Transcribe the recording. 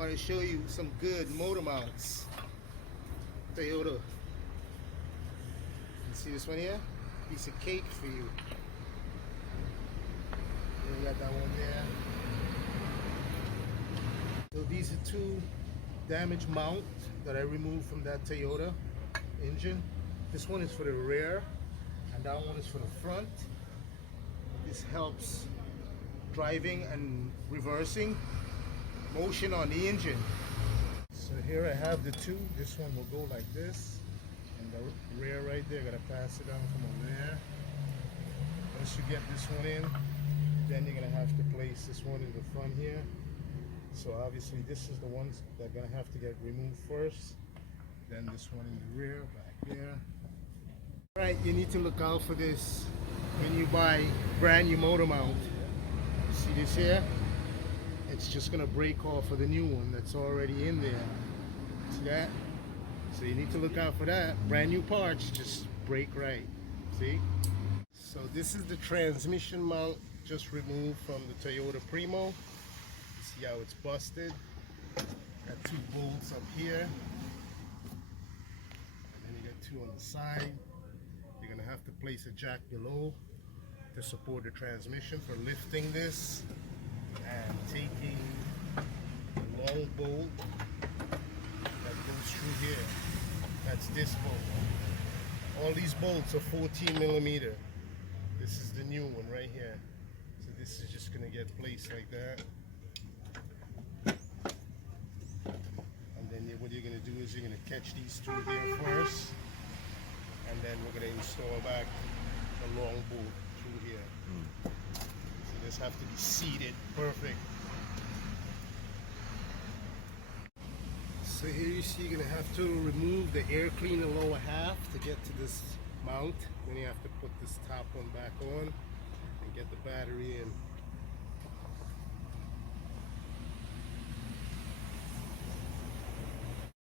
want to show you some good motor mounts. Toyota. You see this one here? Piece of cake for you. You got that one there. So these are two damaged mounts that I removed from that Toyota engine. This one is for the rear and that one is for the front. This helps driving and reversing motion on the engine. So here I have the two. This one will go like this, and the rear right there, gotta pass it down from over there. Once you get this one in, then you're gonna have to place this one in the front here. So obviously this is the ones that are gonna have to get removed first, then this one in the rear back there. Right, you need to look out for this when you buy brand new motor mount. See this here? It's just gonna break off of the new one that's already in there. See that? So you need to look out for that. Brand new parts just break right. See? So this is the transmission mount just removed from the Toyota Premio. See how it's busted? Got two bolts up here. And then you got two on the side. You're gonna have to place a jack below to support the transmission for lifting this and taking the long bolt that goes through here. That's this bolt. All these bolts are 14 millimeter. This is the new one right here. So this is just gonna get placed like that. And then what you're gonna do is you're gonna catch these two here first, and then we're gonna install back the long bolt through here. So this have to be seated perfect. So here you see you're gonna have to remove the air cleaner lower half to get to this mount. Then you have to put this top one back on and get the battery in.